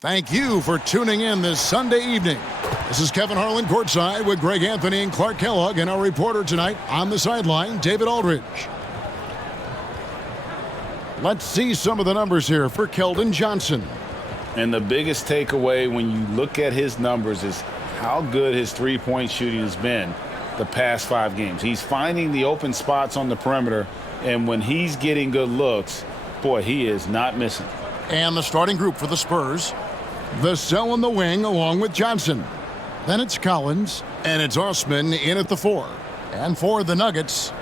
Thank you for tuning in this Sunday evening. This is Kevin Harlan courtside with Greg Anthony and Clark Kellogg, and our reporter tonight on the sideline, David Aldridge. Let's see some of the numbers here for Keldon Johnson. And the biggest takeaway when you look at his numbers is how good his three-point shooting has been the past 5 games. He's finding the open spots on the perimeter, and when he's getting good looks, boy, he is not missing. And the starting group for the Spurs. Vassell in the wing along with Johnson. Then it's Collins, and it's Osman in at the 4. And for the Nuggets,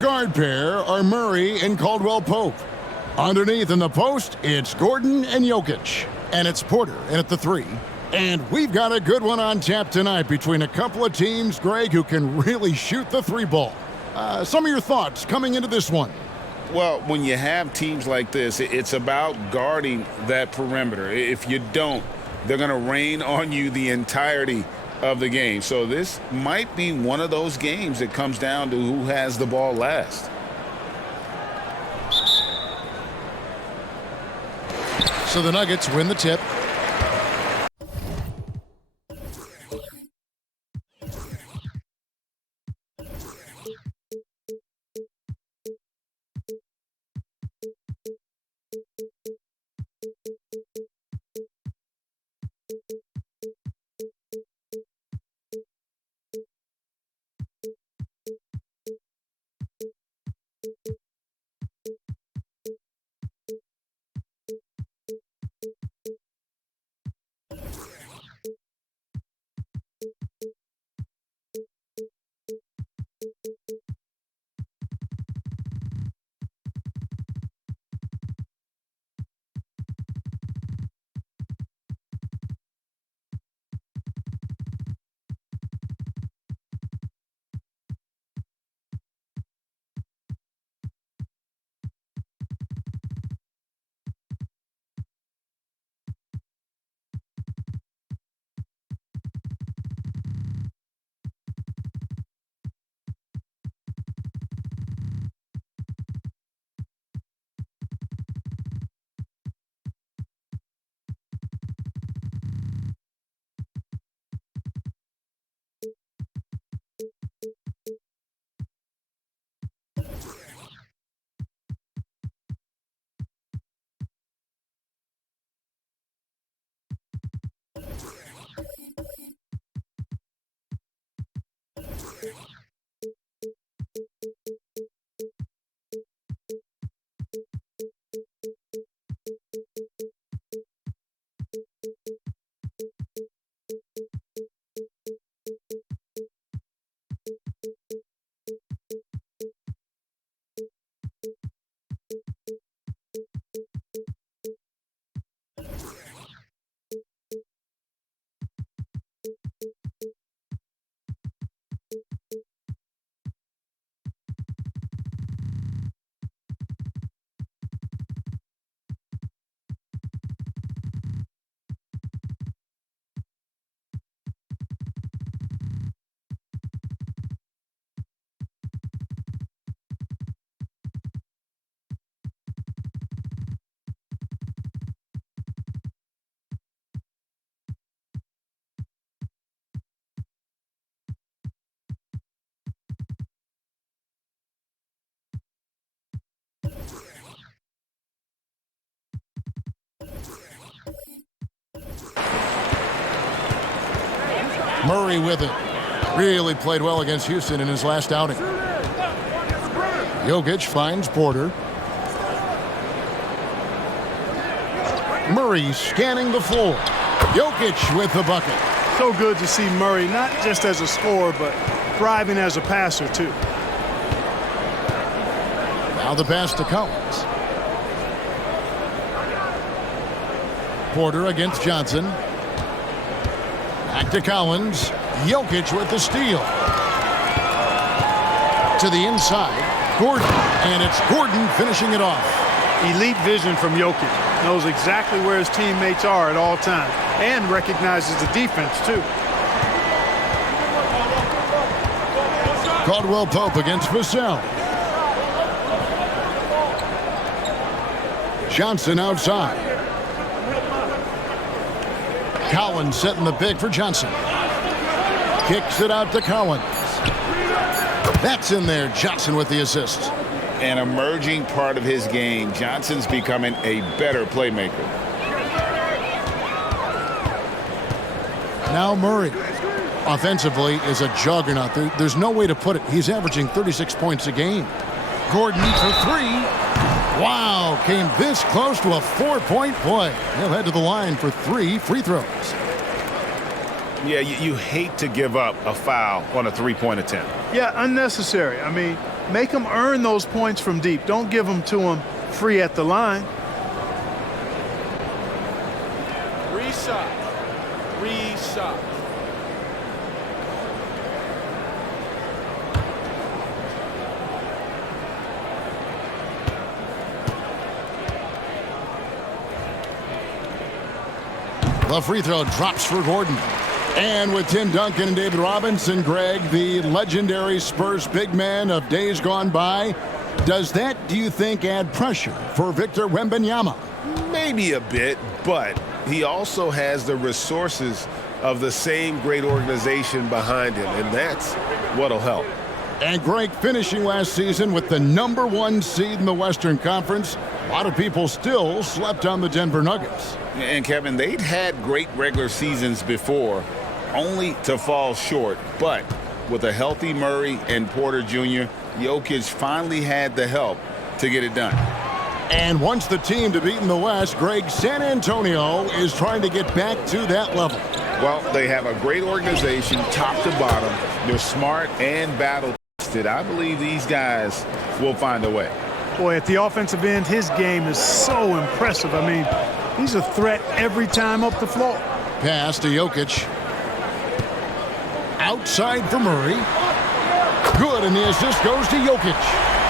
guard pair are Murray and Caldwell-Pope. Underneath in the post, it's Gordon and Jokic. And it's Porter in at the 3. And we've got a good one on tap tonight between a couple of teams, Greg, who can really shoot the 3 ball. Some of your thoughts coming into this one. Well, when you have teams like this, it's about guarding that perimeter. If you don't, they're going to rain on you the entirety of the game. So this might be one of those games that comes down to who has the ball last. So the Nuggets win the tip. Murray with it. Really played well against Houston in his last outing. Jokic finds Porter. Murray scanning the floor. Jokic with the bucket. So good to see Murray, not just as a scorer, but thriving as a passer, too. Now the pass to Collins. Porter against Johnson. Back to Collins. Jokic with the steal. To the inside. Gordon. And it's Gordon finishing it off. Elite vision from Jokic. Knows exactly where his teammates are at all times. And recognizes the defense, too. Caldwell-Pope against Vassell. Johnson outside. Collins setting the pick for Johnson. Kicks it out to Collins. That's in there. Johnson with the assist. An emerging part of his game. Johnson's becoming a better playmaker. Now Murray. Offensively is a juggernaut. There's no way to put it. He's averaging 36 points a game. Gordon for three. Wow, came this close to a 4-point play. He'll head to the line for 3 free throws. Yeah, you hate to give up a foul on a three-point attempt. Yeah, unnecessary. I mean, make them earn those points from deep. Don't give them to them free at the line. Reset. The free throw drops for Gordon. And with Tim Duncan and David Robinson, Greg, the legendary Spurs big man of days gone by, does that, do you think, add pressure for Victor Wembanyama? Maybe a bit, but he also has the resources of the same great organization behind him, and that's what'll help. And Greg, finishing last season with the #1 seed in the Western Conference, a lot of people still slept on the Denver Nuggets. And Kevin, they'd had great regular seasons before, only to fall short. But with a healthy Murray and Porter Jr., Jokic finally had the help to get it done. And once the team to beat in the West, Greg, San Antonio is trying to get back to that level. Well, they have a great organization, top to bottom. They're smart and battle-tested. I believe these guys will find a way. Boy, at the offensive end, his game is so impressive. I mean, he's a threat every time up the floor. Pass to Jokic. Outside for Murray. Good, and the assist goes to Jokic.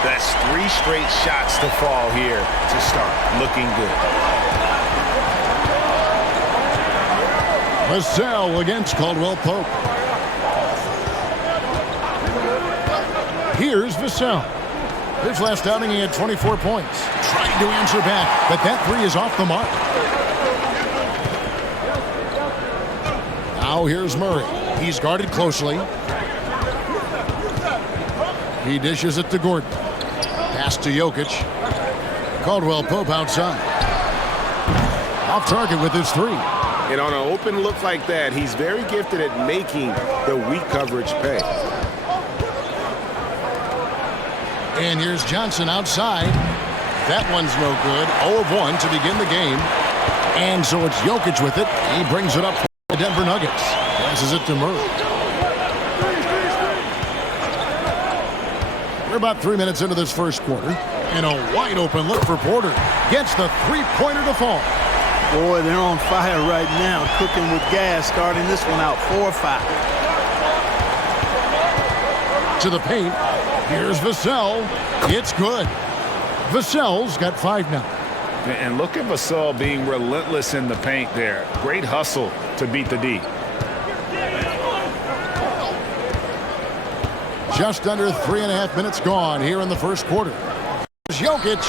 That's 3 straight shots to fall here to start. Looking good. Vassell against Caldwell Pope. Here's Vassell. His last outing, he had 24 points. Trying to answer back, but that 3 is off the mark. Now here's Murray. He's guarded closely. He dishes it to Gordon. Pass to Jokic. Caldwell Pope outside. Off target with his 3. And on an open look like that, he's very gifted at making the weak coverage pay. And here's Johnson outside. That one's no good. 0 of 1 to begin the game. And so it's Jokic with it. He brings it up for the Denver Nuggets. Passes it to Murray. We're about 3 minutes into this first quarter. And a wide open look for Porter. Gets the 3-pointer to fall. Boy, they're on fire right now, cooking with gas, starting this one out 4-5. To the paint. Here's Vassell. It's good. Vassell's got 5 now. And look at Vassell being relentless in the paint there. Great hustle to beat the D. Just under 3.5 minutes gone here in the first quarter. Jokic.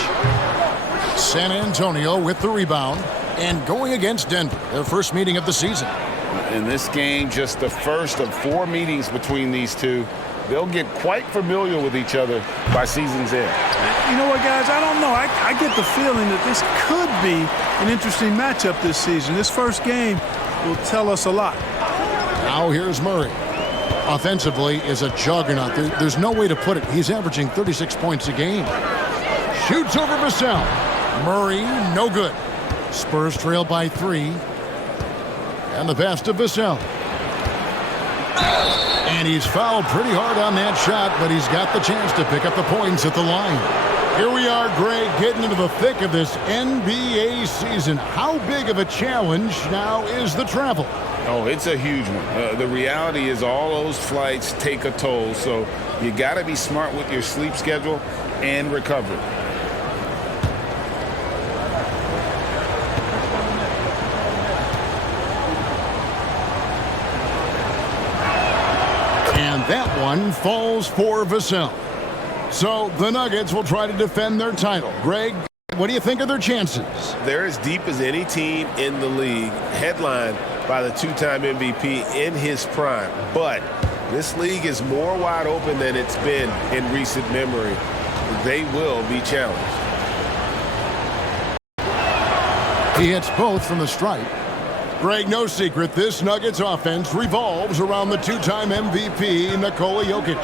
San Antonio with the rebound and going against Denver, their first meeting of the season. In this game, just the first of 4 meetings between these two. They'll get quite familiar with each other by season's end. You know what, guys? I don't know. I get the feeling that this could be an interesting matchup this season. This first game will tell us a lot. Now here's Murray. Offensively is a juggernaut. There's no way to put it. He's averaging 36 points a game. Shoots over Vassell. Murray, no good. Spurs trail by 3. And the pass to Vassell. And he's fouled pretty hard on that shot, but he's got the chance to pick up the points at the line. Here we are, Greg, getting into the thick of this NBA season. How big of a challenge now is the travel? Oh, it's a huge one. The reality is all those flights take a toll, so you got to be smart with your sleep schedule and recovery. And that one falls for Vassell. So the Nuggets will try to defend their title. Greg, What do you think of their chances? They're as deep as any team in the league, headlined by the two-time MVP in his prime. But this league is more wide open than it's been in recent memory. They will be challenged. He hits both from the stripe. Greg, no secret, this Nuggets offense revolves around the two-time MVP, Nikola Jokic.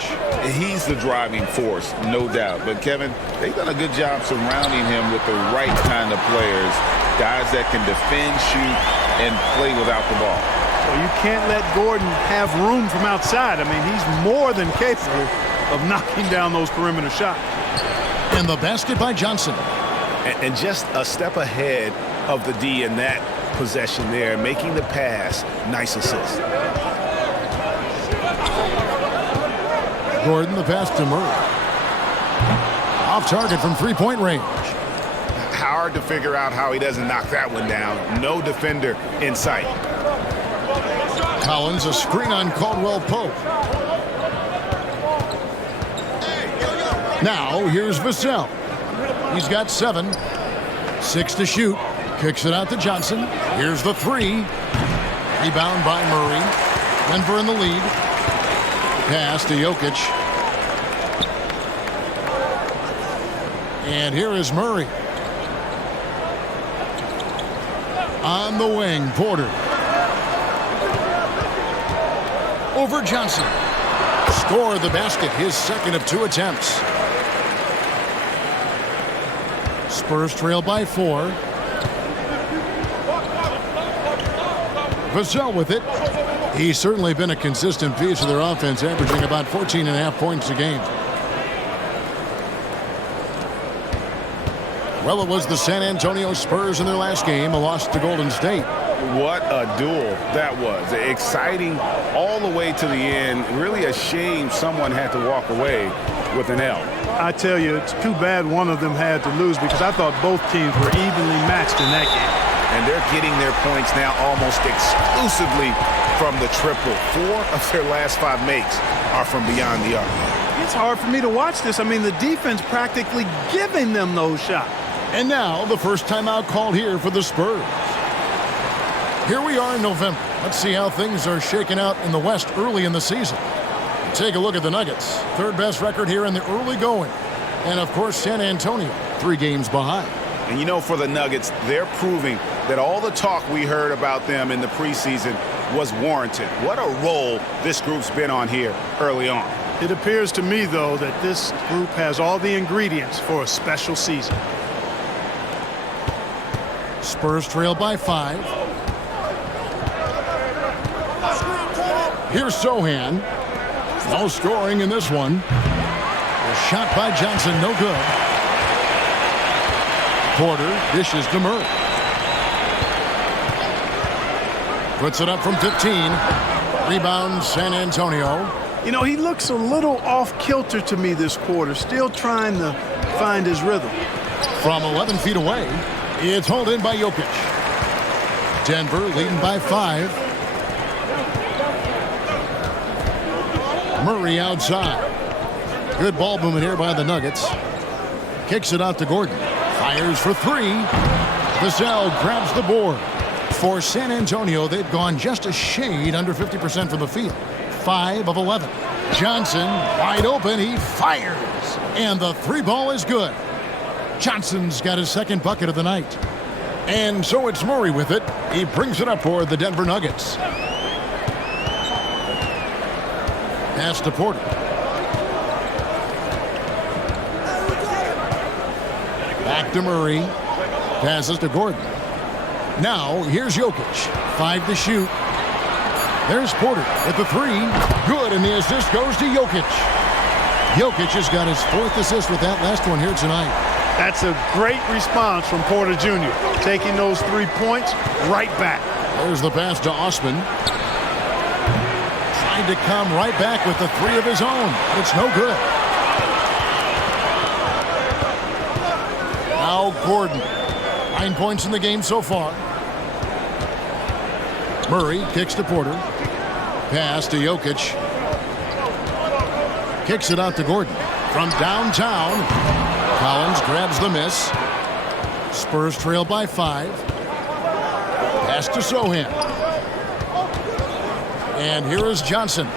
He's the driving force, no doubt. But, Kevin, they've done a good job surrounding him with the right kind of players, guys that can defend, shoot, and play without the ball. Well, you can't let Gordon have room from outside. I mean, he's more than capable of knocking down those perimeter shots. And the basket by Johnson. And just a step ahead of the D in that possession there, making the pass. Nice assist. Gordon, the pass to Murray. Off target from three-point range. Hard to figure out how he doesn't knock that one down. No defender in sight. Collins, a screen on Caldwell Pope. Now, here's Vassell. He's got 7. 6 to shoot. Kicks it out to Johnson. Here's the 3. Rebound by Murray. Denver in the lead. Pass to Jokic. And here is Murray. On the wing, Porter. Over Johnson. Scored the basket, his second of 2 attempts. Spurs trail by 4. Vassell with it. He's certainly been a consistent piece of their offense, averaging about 14.5 points a game. Well, it was the San Antonio Spurs in their last game, a loss to Golden State. What a duel that was. Exciting all the way to the end. Really a shame someone had to walk away with an L. I tell you, it's too bad one of them had to lose because I thought both teams were evenly matched in that game. And they're getting their points now almost exclusively from the triple. 4 of their last 5 makes are from beyond the arc. It's hard for me to watch this. I mean, the defense practically giving them those shots. And now, the first timeout called here for the Spurs. Here we are in November. Let's see how things are shaking out in the West early in the season. Take a look at the Nuggets. 3rd best record here in the early going. And, of course, San Antonio, 3 games behind. And, you know, for the Nuggets, they're proving that all the talk we heard about them in the preseason was warranted. What a role this group's been on here early on. It appears to me, though, that this group has all the ingredients for a special season. Spurs trail by 5. Here's Sohan. No scoring in this one. The shot by Johnson, no good. Porter dishes to Murray. Puts it up from 15. Rebound, San Antonio. You know, he looks a little off-kilter to me this quarter, still trying to find his rhythm. From 11 feet away, it's hauled in by Jokic. Denver leading by 5. Murray outside. Good ball movement here by the Nuggets. Kicks it out to Gordon. Fires for 3. Vassell grabs the board. For San Antonio, they've gone just a shade under 50% from the field. 5 of 11. Johnson wide open. He fires. And the 3 ball is good. Johnson's got his 2nd bucket of the night. And so it's Murray with it. He brings it up for the Denver Nuggets. Pass to Porter. Back to Murray. Passes to Gordon. Now, here's Jokic. 5 to shoot. There's Porter with the 3. Good, and the assist goes to Jokic. Jokic has got his 4th assist with that last one here tonight. That's a great response from Porter Jr., taking those 3 points right back. There's the pass to Osman. Trying to come right back with the 3 of his own. It's no good. Now Gordon. 9 points in the game so far. Murray kicks to Porter. Pass to Jokic. Kicks it out to Gordon. From downtown, Collins grabs the miss. Spurs trail by 5. Pass to Sohan. And here is Johnson.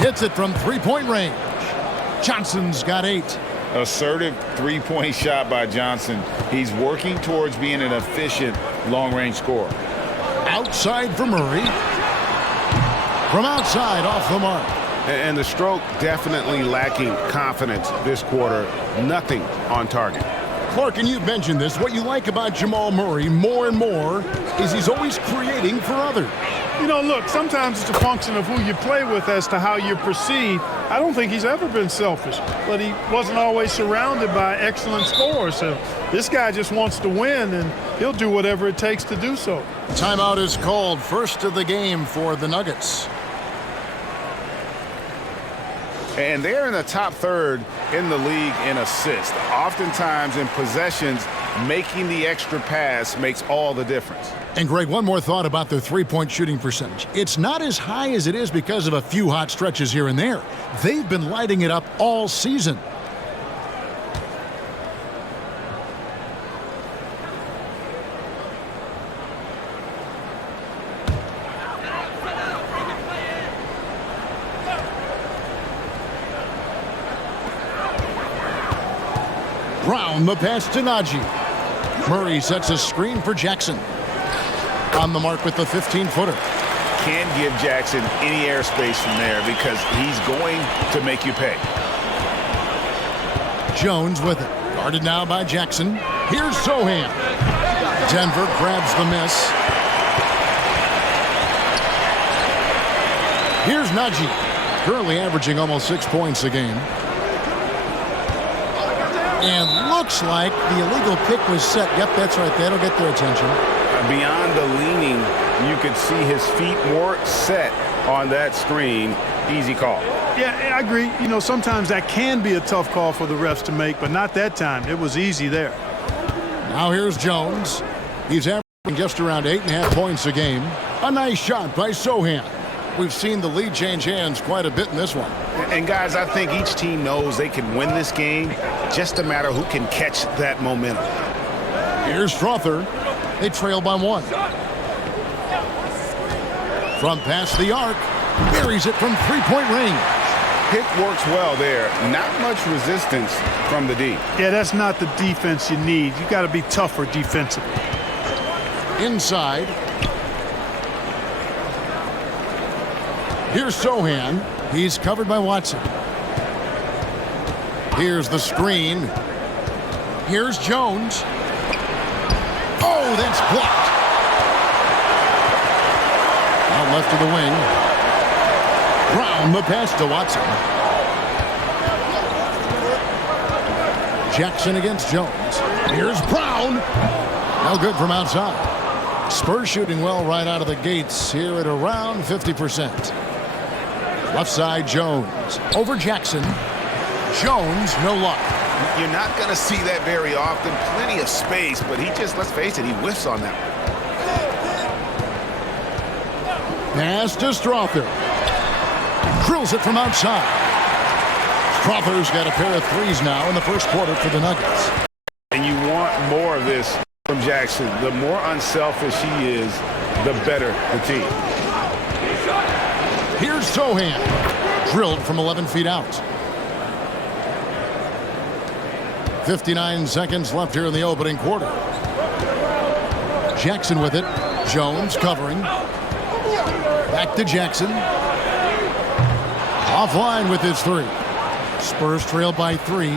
Hits it from three-point range. Johnson's got 8. Assertive three-point shot by Johnson. He's working towards being an efficient long-range scorer. Outside for Murray. From outside, off the mark. And the stroke definitely lacking confidence this quarter. Nothing on target. Clark, and you've mentioned this, what you like about Jamal Murray more and more is he's always creating for others. You know, look, sometimes it's a function of who you play with as to how you're perceived. I don't think he's ever been selfish, but he wasn't always surrounded by excellent scorers. So this guy just wants to win, and he'll do whatever it takes to do so. Timeout is called, first of the game for the Nuggets. And they're in the top third in the league in assists. Oftentimes in possessions, making the extra pass makes all the difference. And Greg, one more thought about their three-point shooting percentage. It's not as high as it is because of a few hot stretches here and there. They've been lighting it up all season. Brown, the pass to Najee. Murray sets a screen for Jackson. On the mark with the 15-footer. Can't give Jackson any airspace from there because he's going to make you pay. Jones with it. Guarded now by Jackson. Here's Sohan. Denver grabs the miss. Here's Najee. Currently averaging almost 6 points a game. And looks like the illegal pick was set. Yep, that's right. That'll get their attention. Beyond the leaning, you could see his feet more set on that screen. Easy call. Yeah, I agree. You know, sometimes that can be a tough call for the refs to make, but not that time. It was easy there. Now here's Jones. He's averaging just around 8.5 points a game. A nice shot by Sohan. We've seen the lead change hands quite a bit in this one. And guys, I think each team knows they can win this game. Just a matter who can catch that momentum. Here's Strother. They trail by 1. From past the arc, buries it from three-point range. Pick works well there. Not much resistance from the D. Yeah, that's not the defense you need. You got to be tougher defensively. Inside. Here's Sohan. He's covered by Watson. Here's the screen. Here's Jones. Oh, that's blocked. Out left of the wing. Brown, the pass to Watson. Jackson against Jones. Here's Brown. No good from outside. Spurs shooting well right out of the gates here at around 50%. Left side, Jones. Over Jackson. Jones, no luck. You're not going to see that very often. Plenty of space, but he just, let's face it, he whiffs on that one. Pass to Strother. Drills it from outside. Strother's got a pair of threes now in the first quarter for the Nuggets. And you want more of this from Jackson. The more unselfish he is, the better the team. Here's Sohan. Drilled from 11 feet out. 59 seconds left here in the opening quarter. Jackson with it. Jones covering. Back to Jackson. Offline with his 3. Spurs trail by 3.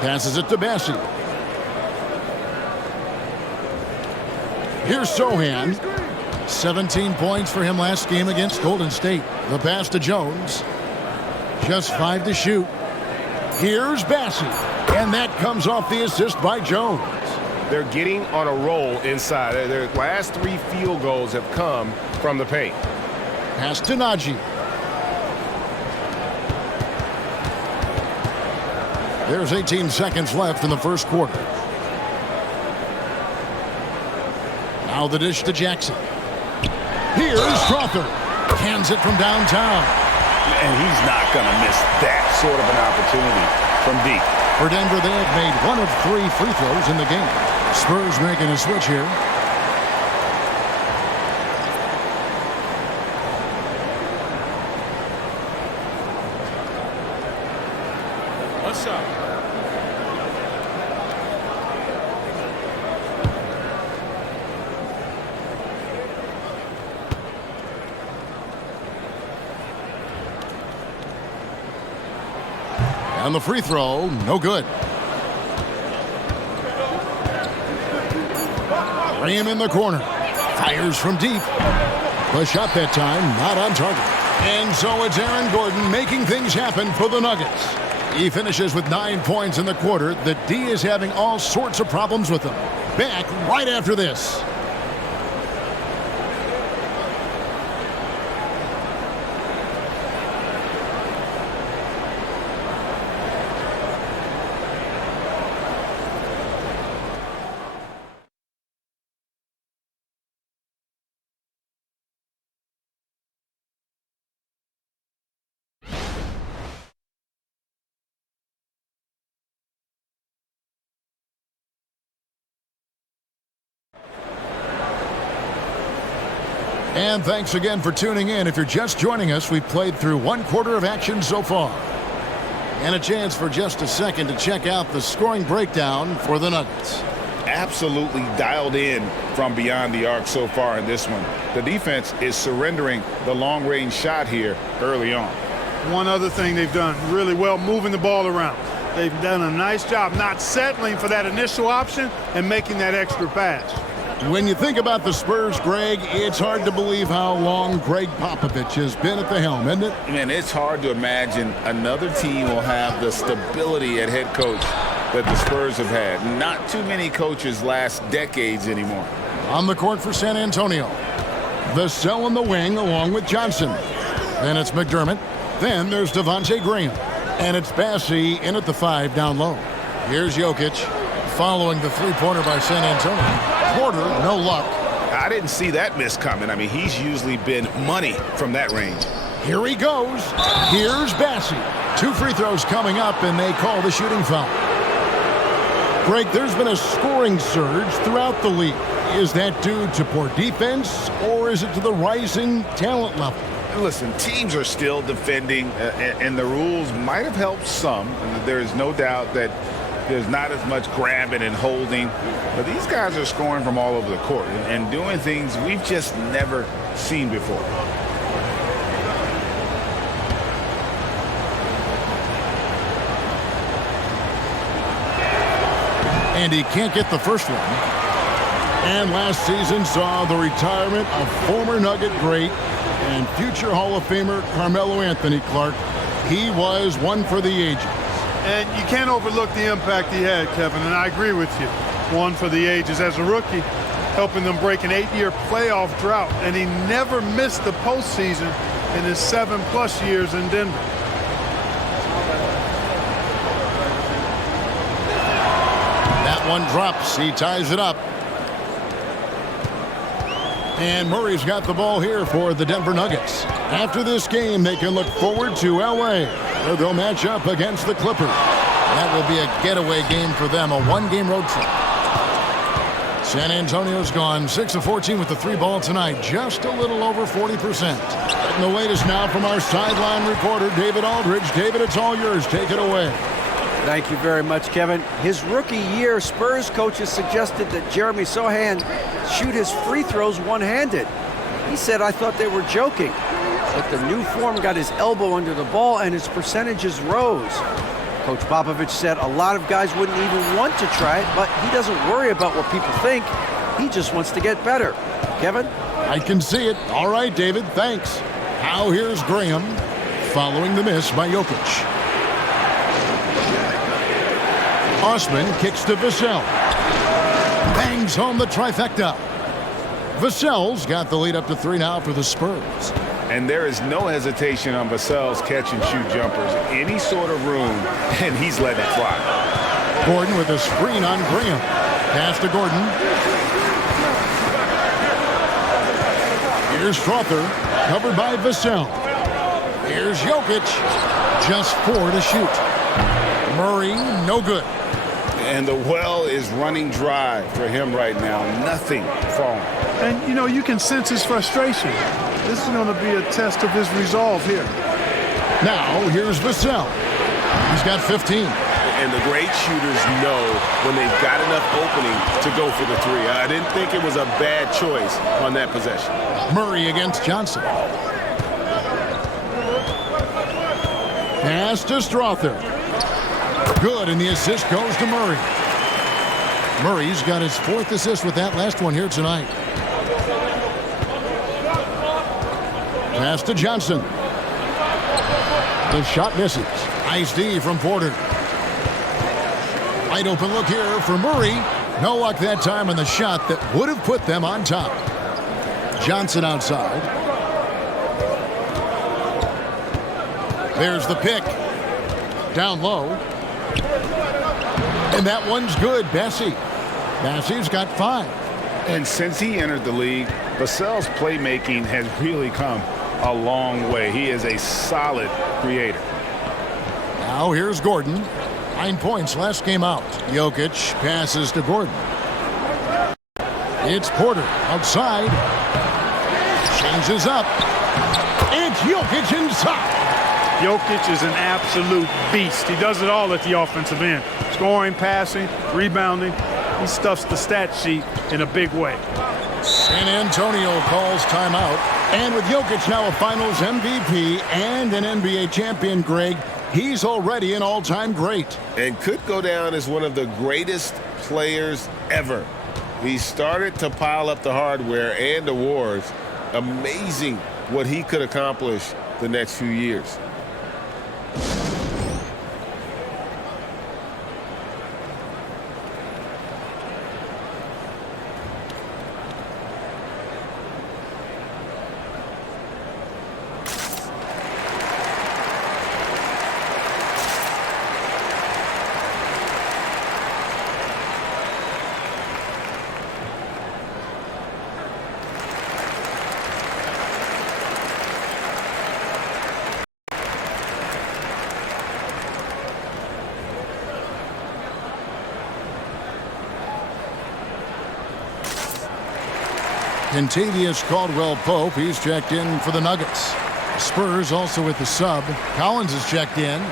Passes it to Bassi. Here's Sohan. 17 points for him last game against Golden State. The pass to Jones. Just 5 to shoot. Here's Bassi. And that comes off the assist by Jones. They're getting on a roll inside. Their last 3 field goals have come from the paint. Pass to Najee. There's 18 seconds left in the first quarter. Now the dish to Jackson. Here's Strother. Hands it from downtown. And he's not going to miss that sort of an opportunity from deep. For Denver, they have made 1 of 3 free throws in the game. Spurs making a switch here. What's up? And the free throw, no good. Graham in the corner. Fires from deep. The shot that time, not on target. And so it's Aaron Gordon making things happen for the Nuggets. He finishes with 9 points in the quarter. The D is having all sorts of problems with him. Back right after this. And thanks again for tuning in. If you're just joining us, we've played through 1 quarter of action so far. And a chance for just a second to check out the scoring breakdown for the Nuggets. Absolutely dialed in from beyond the arc so far in this one. The defense is surrendering the long-range shot here early on. One other thing they've done really well, moving the ball around. They've done a nice job not settling for that initial option and making that extra pass. When you think about the Spurs, Greg, it's hard to believe how long Greg Popovich has been at the helm, isn't it? Man, it's hard to imagine another team will have the stability at head coach that the Spurs have had. Not too many coaches last decades anymore. On the court for San Antonio. Vassell in the wing along with Johnson. Then it's McDermott. Then there's Devontae Graham. And it's Bassey in at the 5 down low. Here's Jokic following the three-pointer by San Antonio. Porter, no luck. I didn't see that miss coming. I mean, he's usually been money from that range. Here he goes. Here's Bassey. 2 free throws coming up, and they call the shooting foul. Greg, there's been a scoring surge throughout the league. Is that due to poor defense, or is it to the rising talent level? Listen, teams are still defending, and the rules might have helped some. There is no doubt that there's not as much grabbing and holding. But these guys are scoring from all over the court and doing things we've just never seen before. And he can't get the first one. And last season saw the retirement of former Nugget great and future Hall of Famer Carmelo Anthony Clark. He was one for the ages. And you can't overlook the impact he had, Kevin, and I agree with you. One for the ages. As a rookie, helping them break an 8-year playoff drought, and he never missed the postseason in his 7+ years in Denver. That one drops. He ties it up. And Murray's got the ball here for the Denver Nuggets. After this game, they can look forward to L.A., where they'll match up against the Clippers. That will be a getaway game for them, a 1-game road trip. San Antonio's gone 6 of 14 with the 3-ball tonight, just a little over 40%. And the latest now from our sideline reporter, David Aldridge. David, it's all yours. Take it away. Thank you very much, Kevin. His rookie year, Spurs coaches suggested that Jeremy Sohan shoot his free throws one-handed. He said, "I thought they were joking." But the new form got his elbow under the ball and his percentages rose. Coach Popovich said a lot of guys wouldn't even want to try it, but he doesn't worry about what people think. He just wants to get better. Kevin? I can see it. All right, David, thanks. Now here's Graham following the miss by Jokic. Osman kicks to Vassell. Bangs home the trifecta. Vassell's got the lead up to 3 now for the Spurs. And there is no hesitation on Vassell's catch-and-shoot jumpers. Any sort of room, and he's letting it fly. Gordon with a screen on Graham. Pass to Gordon. Here's Strother, covered by Vassell. Here's Jokic. Just 4 to shoot. Murray, no good. And the well is running dry for him right now. Nothing falling. And, you know, you can sense his frustration. This is going to be a test of his resolve here. Now, here's Vassell. He's got 15. And the great shooters know when they've got enough opening to go for the three. I didn't think it was a bad choice on that possession. Murray against Johnson. Pass to Strother. Good, and the assist goes to Murray. Murray's got his 4th assist with that last one here tonight. Pass to Johnson. The shot misses. Nice D from Porter. Wide open look here for Murray. No luck that time on the shot that would have put them on top. Johnson outside. There's the pick. Down low. And that one's good. Bassey's got 5. And since he entered the league, Vassell's playmaking has really come a long way. He is a solid creator. Now here's Gordon. 9 points last game out. Jokic passes to Gordon. It's Porter outside. Changes up. It's Jokic inside. Jokic is an absolute beast. He does it all at the offensive end. Scoring, passing, rebounding. He stuffs the stat sheet in a big way. San Antonio calls timeout. And with Jokic now a Finals MVP and an NBA champion, Greg, he's already an all-time great. And could go down as one of the greatest players ever. He started to pile up the hardware and awards. Amazing what he could accomplish the next few years. Kentavious Caldwell-Pope, he's checked in for the Nuggets. Spurs also with the sub. Collins is checked in.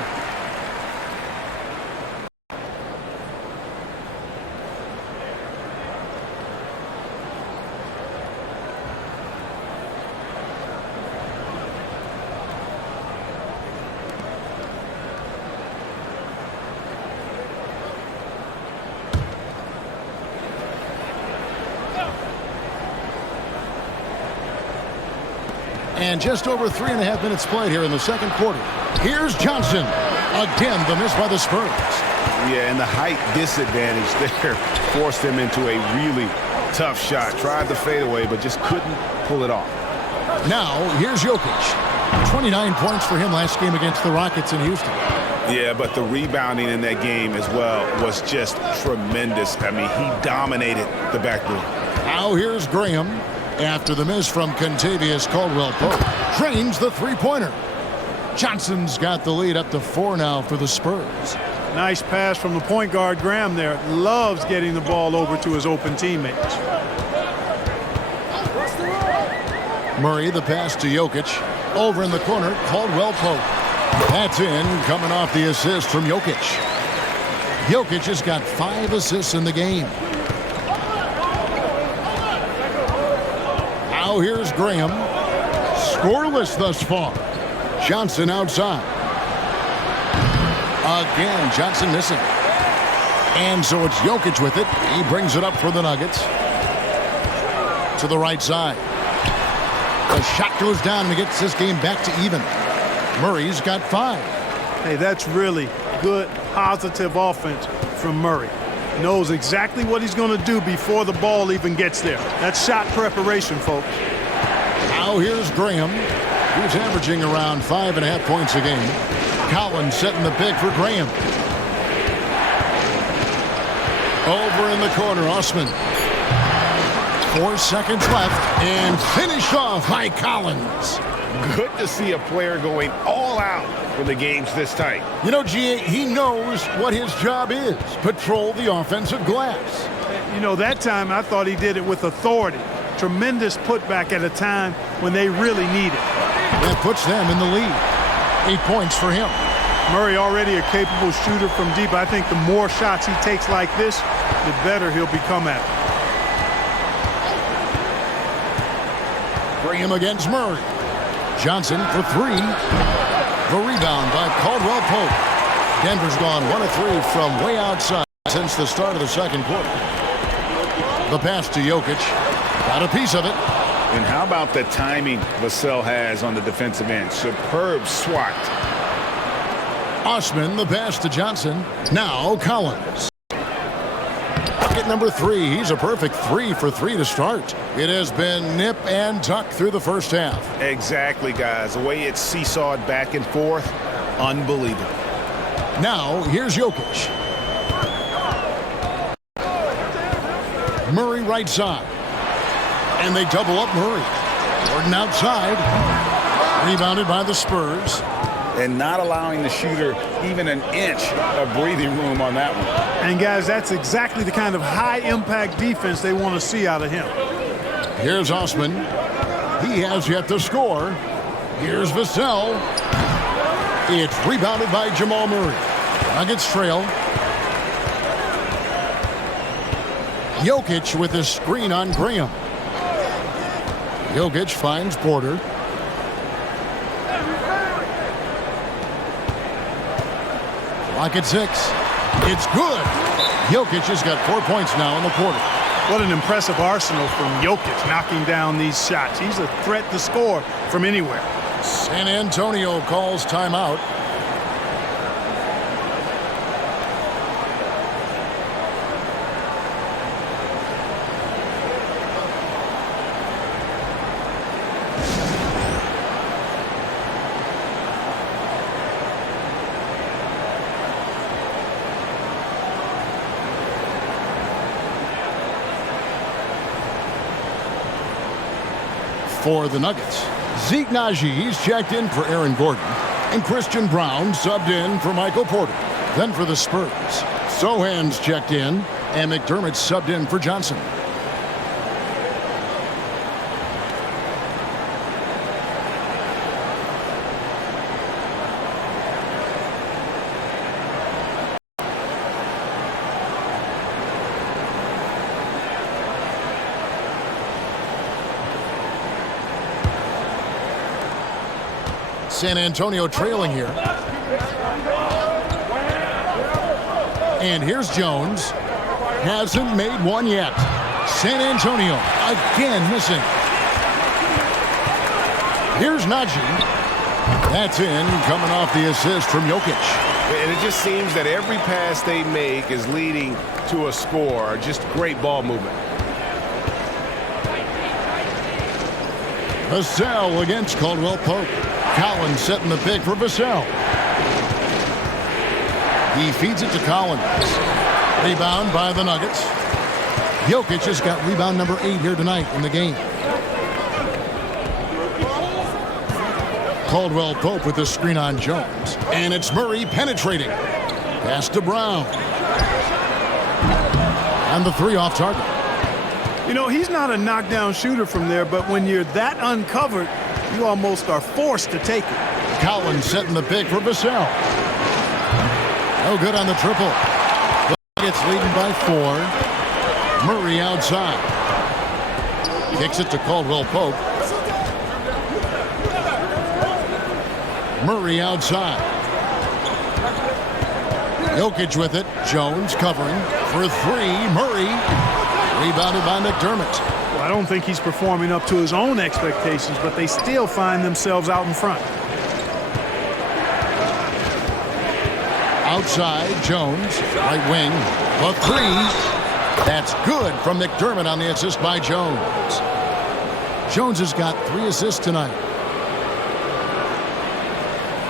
And just over 3.5 minutes played here in the second quarter. Here's Johnson. Again, the miss by the Spurs. Yeah, and the height disadvantage there forced him into a really tough shot. Tried the fadeaway, but just couldn't pull it off. Now, here's Jokic. 29 points for him last game against the Rockets in Houston. Yeah, but the rebounding in that game as well was just tremendous. I mean, he dominated the backboard. Now here's Graham. After the miss from Kentavious Caldwell-Pope, drains the three-pointer. Johnson's got the lead up to 4 now for the Spurs. Nice pass from the point guard, Graham there. Loves getting the ball over to his open teammates. Murray, the pass to Jokic. Over in the corner, Caldwell-Pope. That's in, coming off the assist from Jokic. Jokic has got 5 assists in the game. Now here's Graham. Scoreless thus far. Johnson outside. Again, Johnson missing. And so it's Jokic with it. He brings it up for the Nuggets. To the right side. The shot goes down and he gets this game back to even. Murray's got 5. Hey, that's really good, positive offense from Murray. Knows exactly what he's going to do before the ball even gets there. That's shot preparation, folks. Now here's Graham, who's averaging around 5.5 points a game. Collins setting the pick for Graham. Over in the corner, Osman. 4 seconds left, and finished off by Collins. Good to see a player going all out when the game's this tight. You know, G.A., he knows what his job is. Patrol the offensive glass. You know, that time I thought he did it with authority. Tremendous putback at a time when they really need it. That puts them in the lead. 8 points for him. Murray already a capable shooter from deep. I think the more shots he takes like this, the better he'll become at it. Graham against Murray. Johnson for 3. The rebound by Caldwell Pope. Denver's gone 1 of 3 from way outside since the start of the second quarter. The pass to Jokic. Got a piece of it. And how about the timing Vassell has on the defensive end? Superb swat. Osman, the pass to Johnson. Now Collins. Bucket number 3. He's a perfect 3 for 3 to start. It has been nip and tuck through the first half. Exactly, guys. The way it's seesawed back and forth, unbelievable. Now here's Jokic. Murray right side. And they double up Murray. Gordon outside. Rebounded by the Spurs. And not allowing the shooter even an inch of breathing room on that one. And, guys, that's exactly the kind of high-impact defense they want to see out of him. Here's Osman. He has yet to score. Here's Vassell. It's rebounded by Jamal Murray. Nuggets trail. Jokic with a screen on Graham. Jokic finds Porter. Clock at 6. It's good. Jokic has got 4 points now in the quarter. What an impressive arsenal from Jokic knocking down these shots. He's a threat to score from anywhere. San Antonio calls timeout. For the Nuggets, Zeke Najee's checked in for Aaron Gordon, and Christian Brown subbed in for Michael Porter. Then for the Spurs, Sohan's checked in, and McDermott subbed in for Johnson. San Antonio trailing here. And here's Jones. Hasn't made one yet. San Antonio again missing. Here's Najee. That's in, coming off the assist from Jokic. And it just seems that every pass they make is leading to a score. Just great ball movement. Vassell against Caldwell Pope. Collins setting the pick for Vassell. He feeds it to Collins. Rebound by the Nuggets. Jokic has got rebound number 8 here tonight in the game. Caldwell Pope with the screen on Jones. And it's Murray penetrating. Pass to Brown. And the 3 off target. You know, he's not a knockdown shooter from there, but when you're that uncovered, you almost are forced to take it. Collins setting the pick for Vassell. No good on the triple. The Nuggets leading by 4. Murray outside. Kicks it to Caldwell Pope. Murray outside. Jokic with it. Jones covering for 3. Murray. Rebounded by McDermott. Well, I don't think he's performing up to his own expectations, but they still find themselves out in front. Outside, Jones, right wing, the 3. That's good from McDermott on the assist by Jones. Jones has got 3 assists tonight.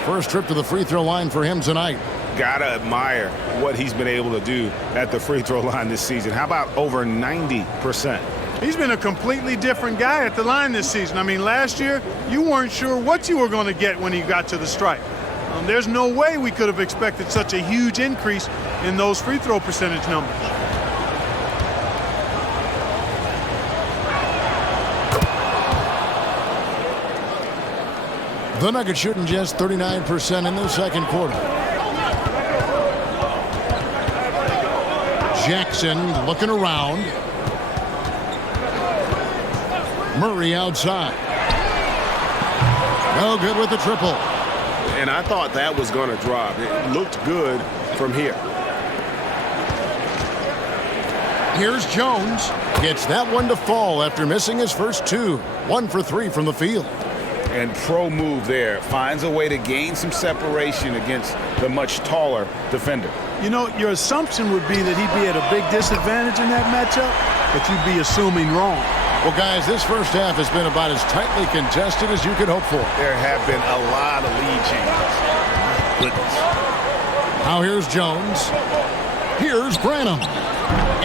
First trip to the free throw line for him tonight. Gotta admire what he's been able to do at the free throw line this season. How about over 90%? He's been a completely different guy at the line this season. I mean, last year, you weren't sure what you were going to get when he got to the stripe. There's no way we could have expected such a huge increase in those free throw percentage numbers. The Nuggets shooting just 39% in the second quarter. Jackson looking around. Murray outside. No good with the triple. And I thought that was going to drop. It looked good from here. Here's Jones. Gets that one to fall after missing his first two. 1 for 3 from the field. And pro move there. Finds a way to gain some separation against the much taller defender. You know, your assumption would be that he'd be at a big disadvantage in that matchup, but you'd be assuming wrong. Well, guys, this first half has been about as tightly contested as you could hope for. There have been a lot of lead changes. Goodness. Now here's Jones. Here's Branham.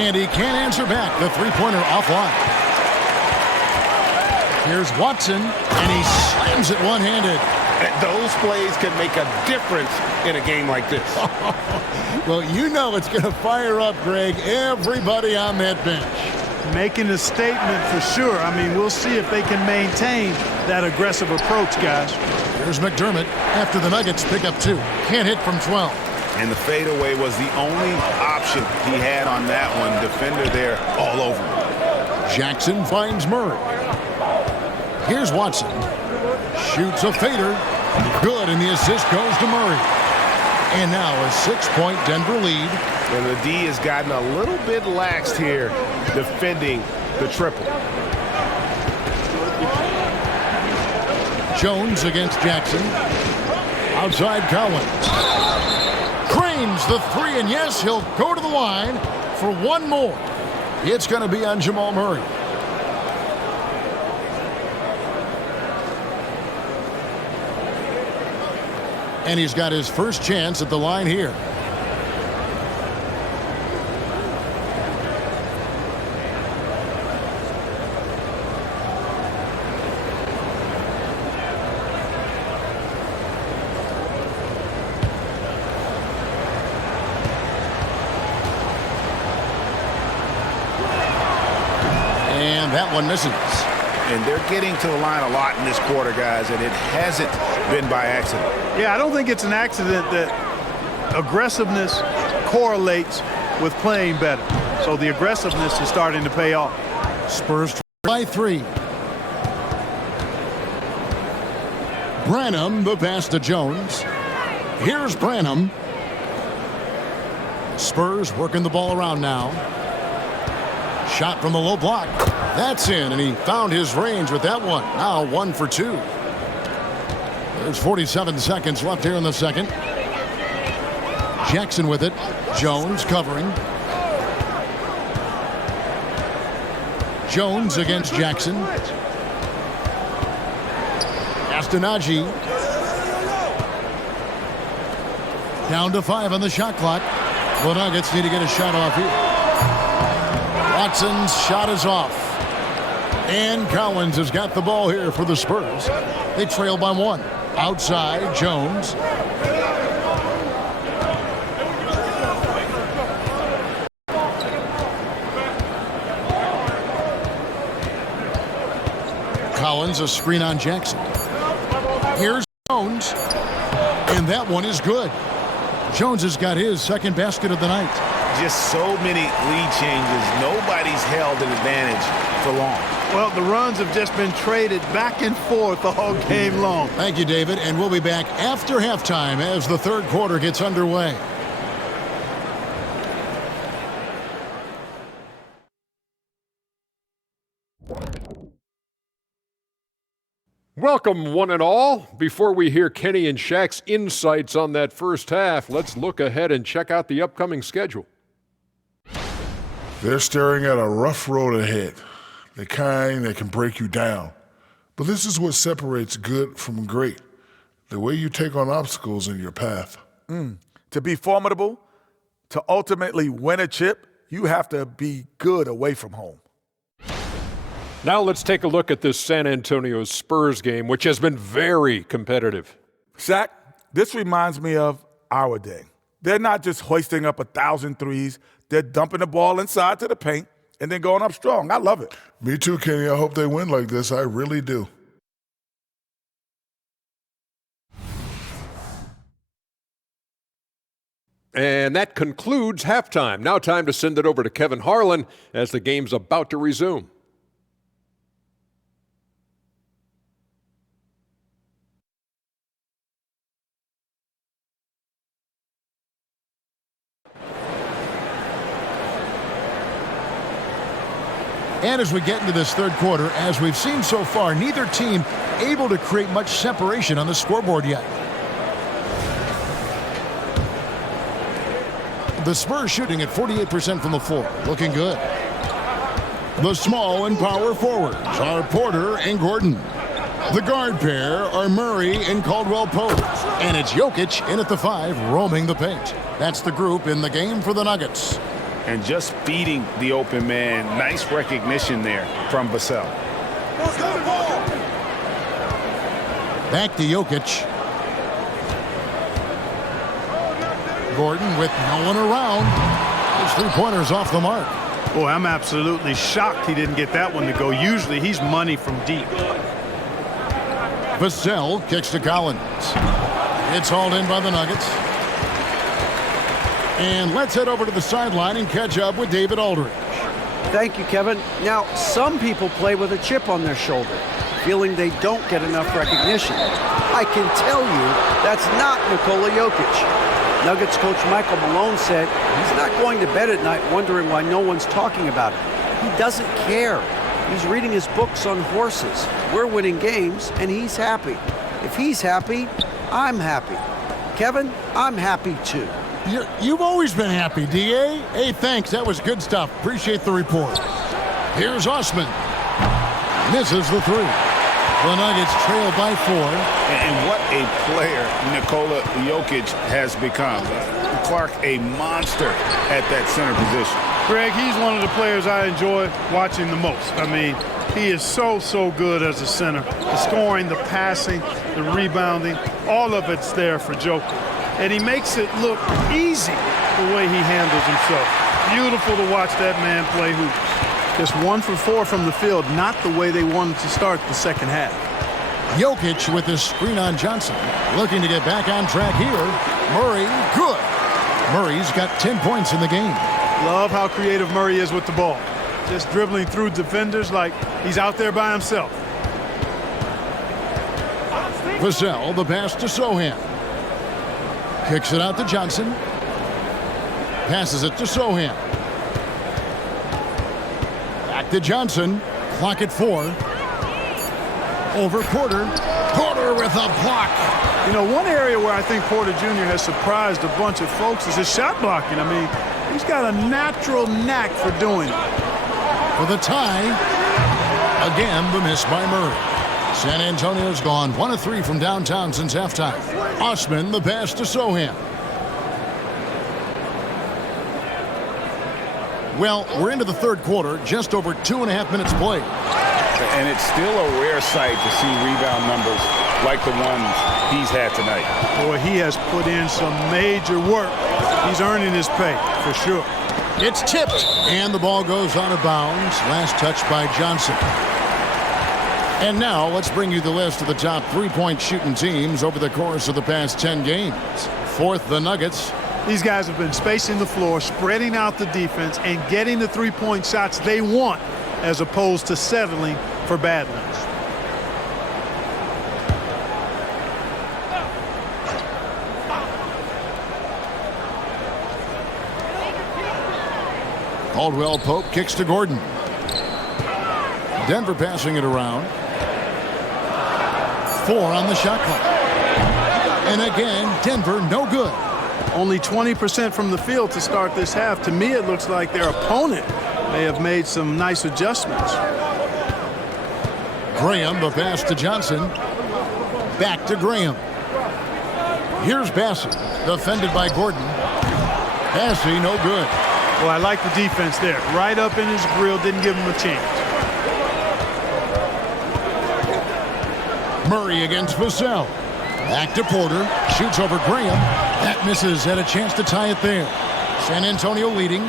And he can't answer back. The three-pointer offline. Here's Watson, and he slams it one-handed. Those plays can make a difference in a game like this. Well, you know it's going to fire up, Greg, everybody on that bench. Making a statement for sure. I mean, we'll see if they can maintain that aggressive approach, guys. Here's McDermott after the Nuggets pick up 2. Can't hit from 12. And the fadeaway was the only option he had on that one. Defender there all over him. Jackson finds Murray. Here's Watson. Shoots a fader. Good, and the assist goes to Murray. And now a 6-point Denver lead. And the D has gotten a little bit laxed here defending the triple. Jones against Jackson. Outside Collins. Cranes the 3, and yes, he'll go to the line for one more. It's going to be on Jamal Murray. And he's got his first chance at the line here. And that one misses. And they're getting to the line a lot in this quarter, guys, and it hasn't been by accident. Yeah, I don't think it's an accident that aggressiveness correlates with playing better. So the aggressiveness is starting to pay off. Spurs by 3. Branham, the pass to Jones. Here's Branham. Spurs working the ball around now. Shot from the low block. That's in, and he found his range with that one. Now 1 for 2. There's 47 seconds left here in the second. Jackson with it. Jones covering. Jones against Jackson. Astonagi. Down to 5 on the shot clock. The Nuggets need to get a shot off here. Watson's shot is off. And Collins has got the ball here for the Spurs. They trail by 1. Outside, Jones. Collins, a screen on Jackson. Here's Jones. And that one is good. Jones has got his second basket of the night. Just so many lead changes. Nobody's held an advantage for long. Well, the runs have just been traded back and forth all game long. Thank you, David. And we'll be back after halftime as the third quarter gets underway. Welcome, one and all. Before we hear Kenny and Shaq's insights on that first half, let's look ahead and check out the upcoming schedule. They're staring at a rough road ahead, the kind that can break you down. But this is what separates good from great, the way you take on obstacles in your path. To be formidable, to ultimately win a chip, you have to be good away from home. Now let's take a look at this San Antonio Spurs game, which has been very competitive. Shaq, this reminds me of our day. They're not just hoisting up 1,000 threes. They're dumping the ball inside to the paint and then going up strong. I love it. Me too, Kenny. I hope they win like this. I really do. And that concludes halftime. Now time to send it over to Kevin Harlan as the game's about to resume. And as we get into this third quarter, as we've seen so far, neither team able to create much separation on the scoreboard yet. The Spurs shooting at 48% from the floor. Looking good. The small and power forwards are Porter and Gordon. The guard pair are Murray and Caldwell Pope. And it's Jokic in at the 5, roaming the paint. That's the group in the game for the Nuggets. And just feeding the open man. Nice recognition there from Vassell. Back to Jokic. Gordon with no one around. His three-pointer's off the mark. Boy, I'm absolutely shocked he didn't get that one to go. Usually he's money from deep. Vassell kicks to Collins. It's hauled in by the Nuggets. And let's head over to the sideline and catch up with David Aldridge. Thank you, Kevin. Now, some people play with a chip on their shoulder, feeling they don't get enough recognition. I can tell you that's not Nikola Jokic. Nuggets coach Michael Malone said he's not going to bed at night wondering why no one's talking about it. He doesn't care. He's reading his books on horses. We're winning games, and he's happy. If he's happy, I'm happy. Kevin, I'm happy too. You've always been happy, D.A. Hey, thanks. That was good stuff. Appreciate the report. Here's Osman. Misses the 3. The Nuggets trail by 4. And what a player Nikola Jokic has become. Clark, a monster at that center position. Greg, he's one of the players I enjoy watching the most. I mean, he is so good as a center. The scoring, the passing, the rebounding, all of it's there for Joker. And he makes it look easy the way he handles himself. Beautiful to watch that man play, who just 1 for 4 from the field, not the way they wanted to start the second half. Jokic with his screen on Johnson. Looking to get back on track here. Murray, good. Murray's got 10 points in the game. Love how creative Murray is with the ball. Just dribbling through defenders like he's out there by himself. Vassell, the pass to Sohan. Kicks it out to Johnson. Passes it to Sohan. Back to Johnson. Clock at 4. Over Porter. Porter with a block. You know, one area where I think Porter Jr. has surprised a bunch of folks is his shot blocking. I mean, he's got a natural knack for doing it. For the tie. Again, the miss by Murray. San Antonio's gone 1 of 3 from downtown since halftime. Osman, the pass to Sohan. Well, we're into the third quarter, just over 2.5 minutes played. And it's still a rare sight to see rebound numbers like the ones he's had tonight. Boy, he has put in some major work. He's earning his pay, for sure. It's tipped, and the ball goes out of bounds. Last touch by Johnson. And now let's bring you the list of the top three-point shooting teams over the course of the past 10 games. Fourth, the Nuggets. These guys have been spacing the floor, spreading out the defense, and getting the three-point shots they want, as opposed to settling for bad ones. Caldwell Pope kicks to Gordon. Denver passing it around. 4 on the shot clock. And again, Denver no good. Only 20% from the field to start this half. To me, it looks like their opponent may have made some nice adjustments. Graham, the pass to Johnson. Back to Graham. Here's Bassey, defended by Gordon. Bassey, no good. Well, I like the defense there. Right up in his grill, didn't give him a chance. Murray against Vassell. Back to Porter. Shoots over Graham. That misses. Had a chance to tie it there. San Antonio leading.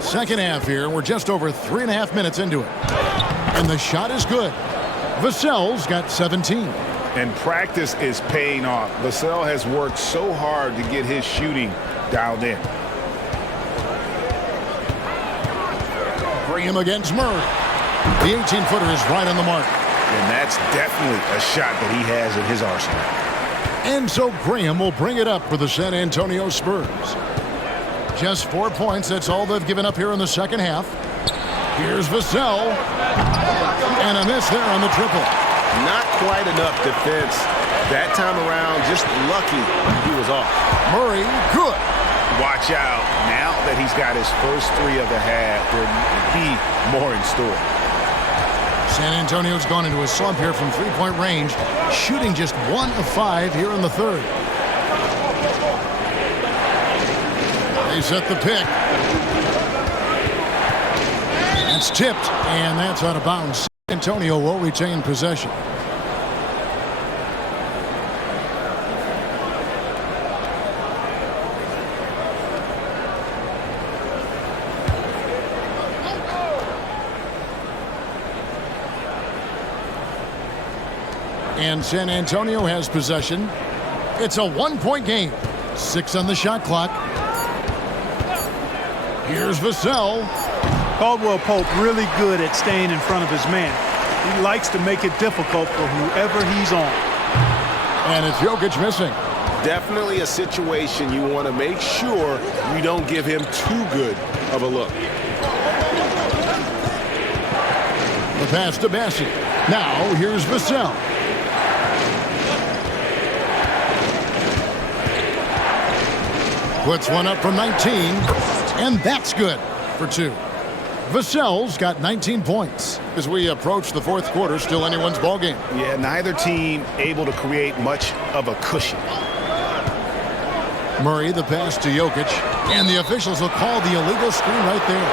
Second half here. We're just over 3.5 minutes into it. And the shot is good. Vassell's got 17. And practice is paying off. Vassell has worked so hard to get his shooting dialed in. Graham against Murray. The 18-footer is right on the mark. And that's definitely a shot that he has in his arsenal. And so Graham will bring it up for the San Antonio Spurs. Just 4 points. That's all they've given up here in the second half. Here's Vassell. And a miss there on the triple. Not quite enough defense that time around. Just lucky he was off. Murray, good. Watch out. Now that he's got his first three of the half, there might be more in store. San Antonio's gone into a slump here from three-point range, shooting just 1 of 5 here in the third. They set the pick. That's tipped, and that's out of bounds. San Antonio will retain possession. And San Antonio has possession. It's a 1-point game. 6 on the shot clock. Here's Vassell. Caldwell Pope really good at staying in front of his man. He likes to make it difficult for whoever he's on. And it's Jokic missing. Definitely a situation you want to make sure you don't give him too good of a look. The pass to Bassett. Now here's Vassell. Puts one up from 19, and that's good for 2. Vassell's got 19 points. As we approach the fourth quarter, still anyone's ballgame. Yeah, neither team able to create much of a cushion. Murray, the pass to Jokic, and the officials will call the illegal screen right there.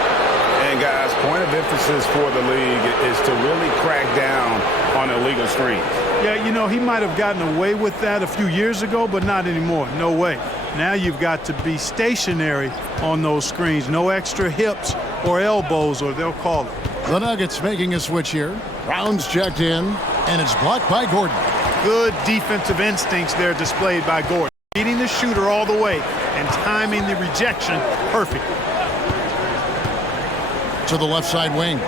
And guys, point of emphasis for the league is to really crack down on illegal screens. Yeah, you know, he might have gotten away with that a few years ago, but not anymore. No way. Now you've got to be stationary on those screens. No extra hips or elbows, or they'll call it. The Nuggets making a switch here. Brown's checked in, and it's blocked by Gordon. Good defensive instincts there displayed by Gordon. Beating the shooter all the way and timing the rejection perfect. To the left side wing.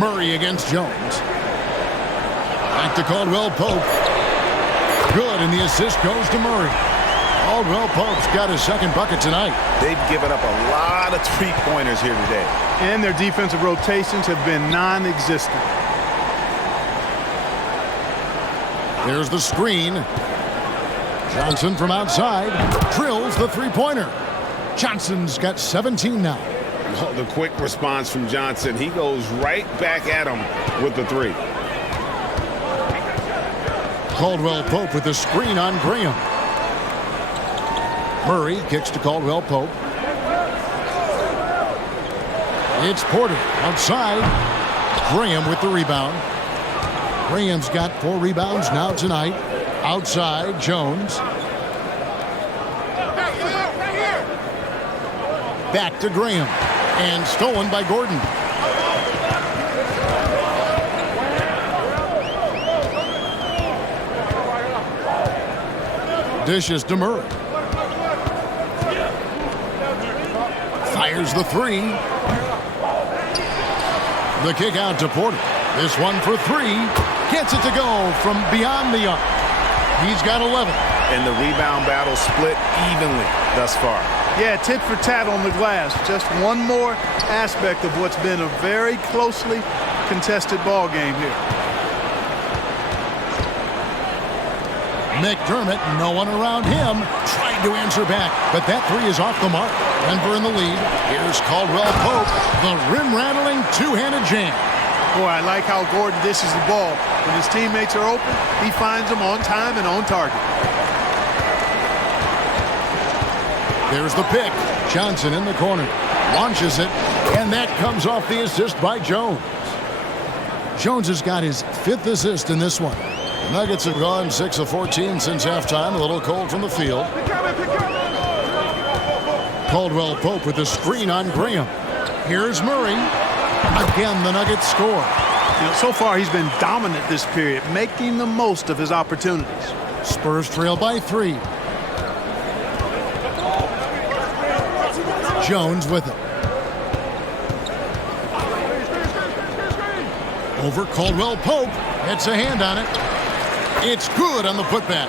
Murray against Jones. Back to Caldwell Pope. Good, and the assist goes to Murray. Caldwell Pope's got his second bucket tonight. They've given up a lot of three-pointers here today. And their defensive rotations have been non-existent. There's the screen. Johnson from outside drills the three-pointer. Johnson's got 17 now. Oh, the quick response from Johnson. He goes right back at him with the three. Caldwell Pope with the screen on Graham. Murray kicks to Caldwell Pope. It's Porter outside. Graham with the rebound. Graham's got 4 rebounds now tonight. Outside, Jones. Back to Graham. And stolen by Gordon. Dishes to Murray. Fires the 3. The kick out to Porter. This one for 3. Gets it to go from beyond the arc. He's got 11. And the rebound battle split evenly thus far. Yeah, tit for tat on the glass. Just one more aspect of what's been a very closely contested ball game here. McDermott, no one around him, tried to answer back, but that 3 is off the mark. Denver in the lead. Here's Caldwell Pope, the rim-rattling two-handed jam. Boy, I like how Gordon dishes the ball. When his teammates are open, he finds them on time and on target. There's the pick. Johnson in the corner. Launches it, and that comes off the assist by Jones. Jones has got his 5th assist in this one. The Nuggets have gone 6 of 14 since halftime. A little cold from the field. Caldwell Pope with the screen on Graham. Here's Murray. Again, the Nuggets score. So far, he's been dominant this period, making the most of his opportunities. Spurs trail by 3. Jones with it. Over Caldwell Pope. Gets a hand on it. It's good on the putback.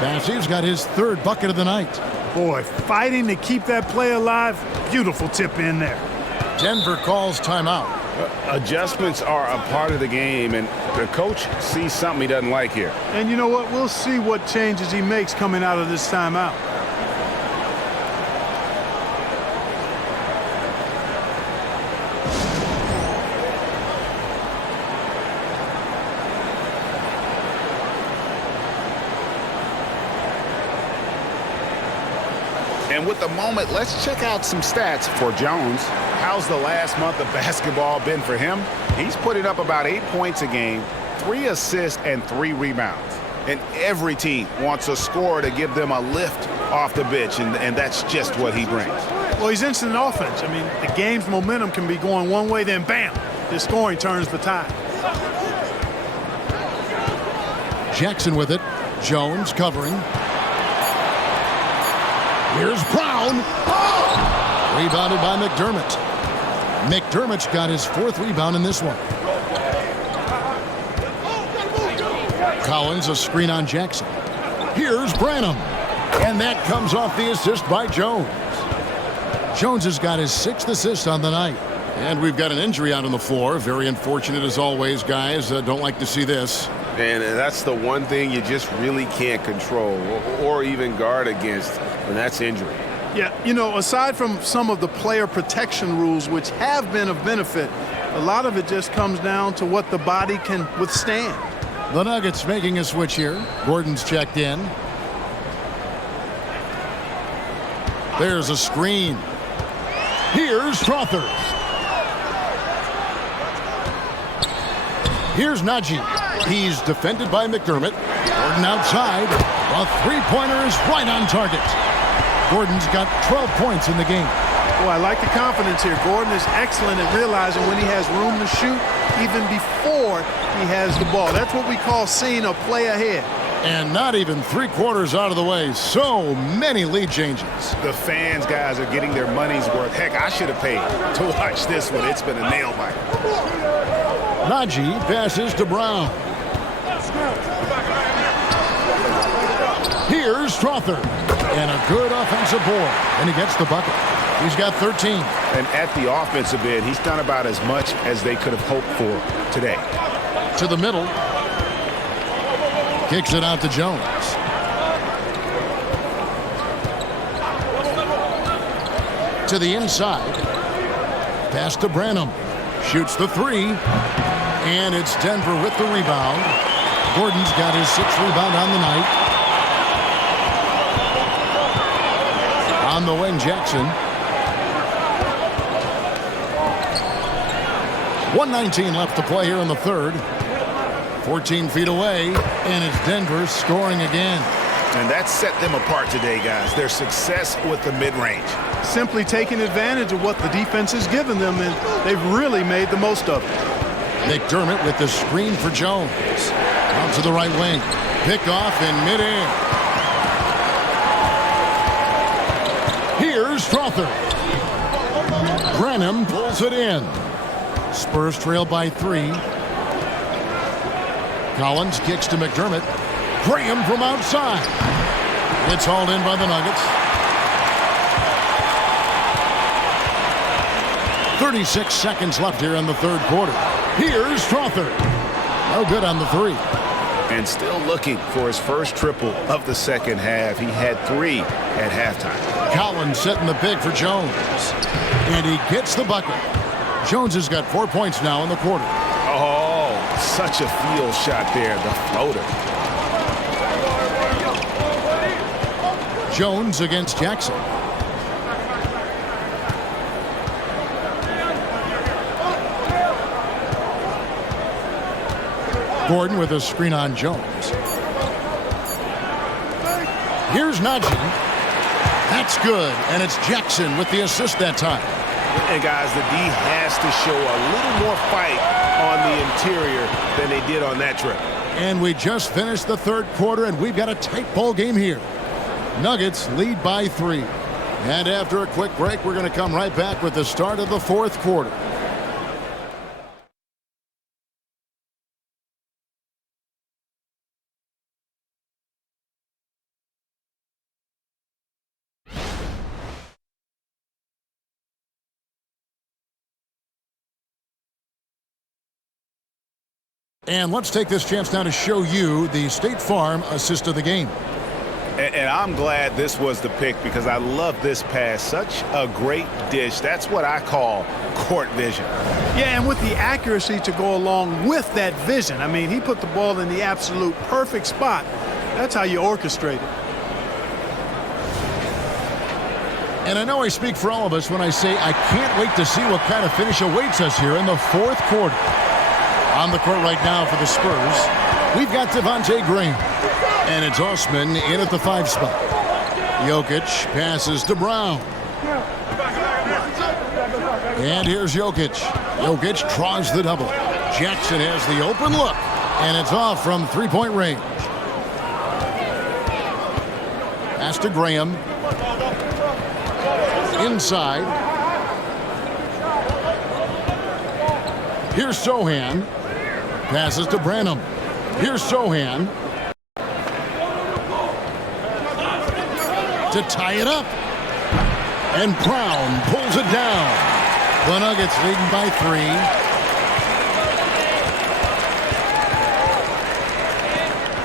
Bassey's got his 3rd bucket of the night. Boy, fighting to keep that play alive. Beautiful tip in there. Denver calls timeout. Adjustments are a part of the game, and the coach sees something he doesn't like here. And you know what? We'll see what changes he makes coming out of this timeout. And with the moment, let's check out some stats for Jones. How's the last month of basketball been for him? He's putting up about 8 points a game, 3 assists, and 3 rebounds. And every team wants a scorer to give them a lift off the bench, and that's just what he brings. Well, he's instant offense. I mean, the game's momentum can be going one way, then bam, his scoring turns the tide. Jackson with it. Jones covering. Here's Brown. Rebounded by McDermott. McDermott's got his 4th rebound in this one. Collins, a screen on Jackson. Here's Branham. And that comes off the assist by Jones. Jones has got his 6th assist on the night. And we've got an injury out on the floor. Very unfortunate as always, guys. Don't like to see this. And that's the one thing you just really can't control or even guard against, and that's injury. Yeah, you know, aside from some of the player protection rules, which have been of benefit, a lot of it just comes down to what the body can withstand. The Nuggets making a switch here. Gordon's checked in. There's a screen. Here's Strother. Here's Najee. He's defended by McDermott. Gordon outside. A 3-pointer is right on target. Gordon's got 12 points in the game. Boy, I like the confidence here. Gordon is excellent at realizing when he has room to shoot even before he has the ball. That's what we call seeing a play ahead. And not even 3/4 out of the way. So many lead changes. The fans, guys, are getting their money's worth. Heck, I should have paid to watch this one. It's been a nail biter. Najee passes to Brown. Here's Strother. And a good offensive board. And he gets the bucket. He's got 13. And at the offensive end, he's done about as much as they could have hoped for today. To the middle. Kicks it out to Jones. To the inside. Pass to Branham. Shoots the 3. And it's Denver with the rebound. Gordon's got his 6th rebound on the night. On the wing, Jackson. 1:19 left to play here in the 3rd. 14 feet away, and it's Denver scoring again. And that set them apart today, guys. Their success with the mid-range. Simply taking advantage of what the defense has given them, and they've really made the most of it. McDermott with the screen for Jones. Out to the right wing. Picked off in midair. Here's Strother. Branham pulls it in. Spurs trail by 3. Collins kicks to McDermott. Graham from outside. It's hauled in by the Nuggets. 36 seconds left here in the 3rd quarter. Here's Strother. No good on the 3. And still looking for his first triple of the second half. He had 3 at halftime. Collins setting the pick for Jones. And he gets the bucket. Jones has got 4 points now in the quarter. Oh, such a field shot there, the floater. Jones against Jackson. Gordon with a screen on Jones. Here's Najee. That's good, and it's Jackson with the assist that time. And guys, the D has to show a little more fight on the interior than they did on that trip. And we just finished the third quarter, and we've got a tight ball game here. Nuggets lead by 3. And after a quick break, we're going to come right back with the start of the fourth quarter. And let's take this chance now to show you the State Farm assist of the game. And I'm glad this was the pick because I love this pass. Such a great dish. That's what I call court vision. Yeah, and with the accuracy to go along with that vision. I mean, he put the ball in the absolute perfect spot. That's how you orchestrate it. And I know I speak for all of us when I say I can't wait to see what kind of finish awaits us here in the fourth quarter. On the court right now for the Spurs, we've got Devontae Graham. And it's Osman in at the 5 spot. Jokic passes to Brown. And here's Jokic. Jokic draws the double. Jackson has the open look. And it's off from three-point range. Pass to Graham. Inside. Here's Sohan. Passes to Branham. Here's Sohan. To tie it up. And Brown pulls it down. The Nuggets leading by 3.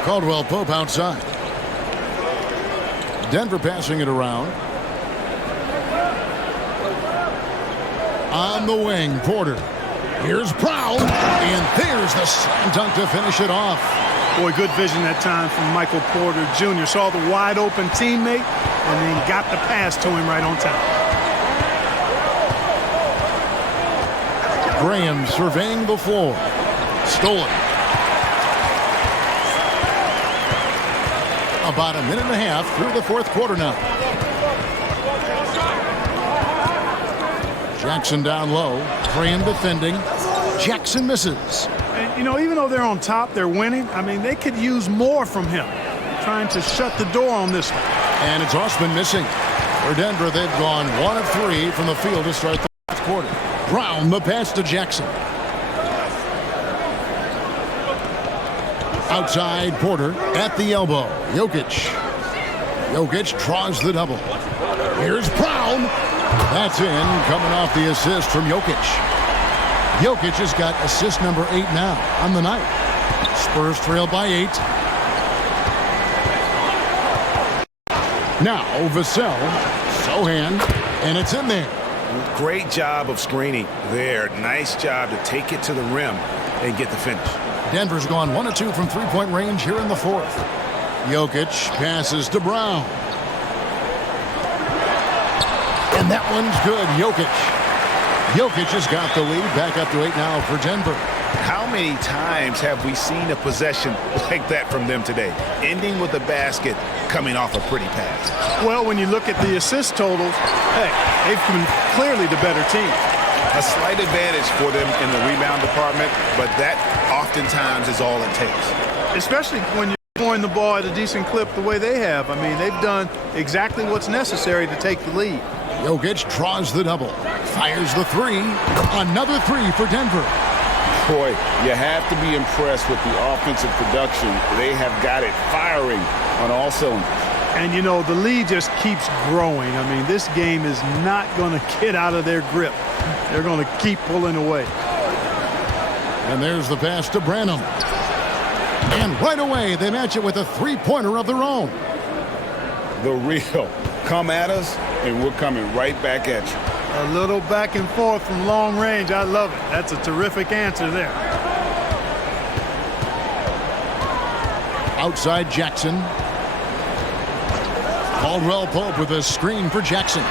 Caldwell Pope outside. Denver passing it around. On the wing, Porter. Here's Brown. And there's the slam dunk to finish it off. Boy, good vision that time from Michael Porter Jr. Saw the wide open teammate and then got the pass to him right on time. Graham surveying the floor. Stolen. About a minute and a half through the fourth quarter now. Jackson down low. Graham defending. Jackson misses. And, you know, even though they're on top, they're winning. I mean, they could use more from him. Trying to shut the door on this one. And it's Osman missing. For Denver, they've gone 1 of 3 from the field to start the fourth quarter. Brown, the pass to Jackson. Outside, Porter at the elbow. Jokic. Jokic draws the double. Here's Brown. That's in, coming off the assist from Jokic. Jokic has got assist number 8 now on the night. Spurs trail by 8. Now, Vassell, Sohan, and it's in there. Great job of screening there. Nice job to take it to the rim and get the finish. Denver's gone 1 of 2 from three-point range here in the fourth. Jokic passes to Brown. And that one's good. Jokic has got the lead back up to 8 now for Denver. How many times have we seen a possession like that from them today? Ending with a basket, coming off a pretty pass. Well, when you look at the assist totals, hey, they've been clearly the better team. A slight advantage for them in the rebound department, but that oftentimes is all it takes. Especially when you're throwing the ball at a decent clip the way they have. I mean, they've done exactly what's necessary to take the lead. Jokic draws the double. Fires the 3. Another 3 for Denver. Boy, you have to be impressed with the offensive production. They have got it firing on all cylinders. And, you know, the lead just keeps growing. I mean, this game is not going to get out of their grip. They're going to keep pulling away. And there's the pass to Branham. And right away, they match it with a three-pointer of their own. The real. Come at us, and we're coming right back at you. A little back and forth from long range. I love it. That's a terrific answer there. Outside Jackson. Caldwell Pope with a screen for Jackson.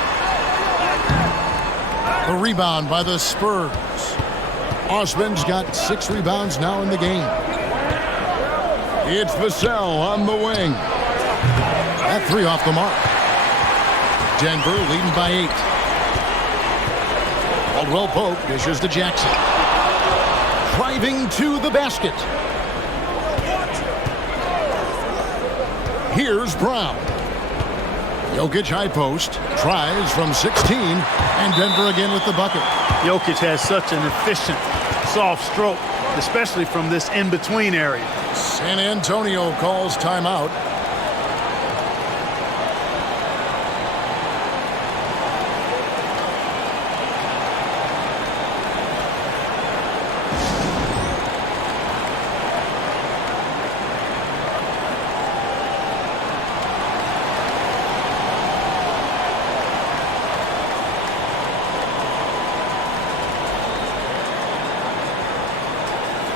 The rebound by the Spurs. Osman's got 6 rebounds now in the game. It's Vassell on the wing. That three off the mark. Denver leading by 8. Caldwell Pope dishes to Jackson. Driving to the basket. Here's Brown. Jokic high post. Tries from 16. And Denver again with the bucket. Jokic has such an efficient, soft stroke, especially from this in-between area. San Antonio calls timeout.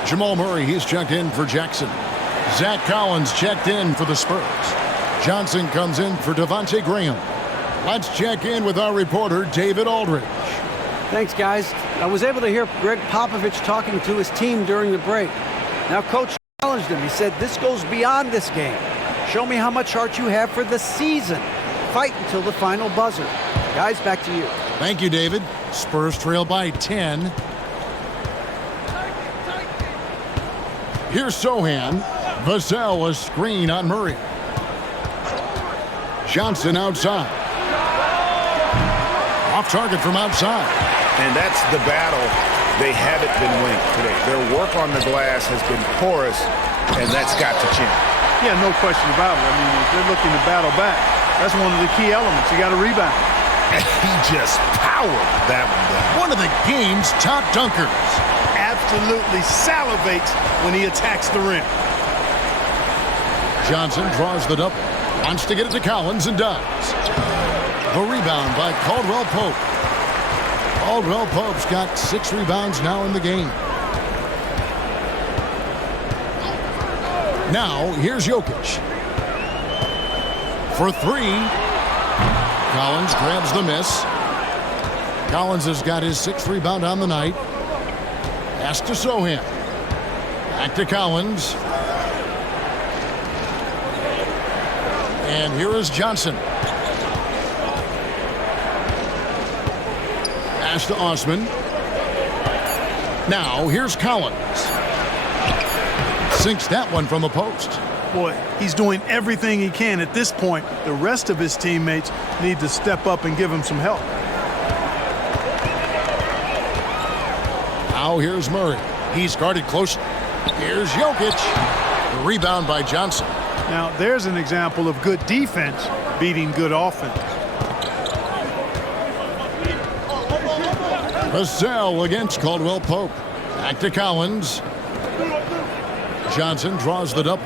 Jamal Murray, he's checked in for Jackson. Zach Collins checked in for the Spurs. Johnson comes in for Devontae Graham. Let's check in with our reporter, David Aldridge. Thanks, guys. I was able to hear Greg Popovich talking to his team during the break. Now, Coach challenged him. He said, this goes beyond this game. Show me how much heart you have for the season. Fight until the final buzzer. Guys, back to you. Thank you, David. Spurs trail by 10. Here's Sohan. Vassell a screen on Murray. Johnson outside. Off target from outside. And that's the battle they haven't been winning today. Their work on the glass has been porous, and that's got to change. Yeah, no question about it. I mean, if they're looking to battle back, that's one of the key elements. You got to rebound. And he just powered that one down. One of the game's top dunkers. Absolutely salivates when he attacks the rim. Johnson draws the double. Wants to get it to Collins and does. The rebound by Caldwell Pope. Caldwell Pope's got 6 rebounds now in the game. Now, here's Jokic. For 3. Collins grabs the miss. Collins has got his 6th rebound on the night. Pass to Sohan. Back to Collins. And here is Johnson. Pass to Osman. Now here's Collins. Sinks that one from the post. Boy, he's doing everything he can at this point. The rest of his teammates need to step up and give him some help. Now here's Murray. He's guarded closely. Here's Jokic. The rebound by Johnson. Now, there's an example of good defense beating good offense. Vassell against Caldwell Pope. Back to Collins. Johnson draws the double.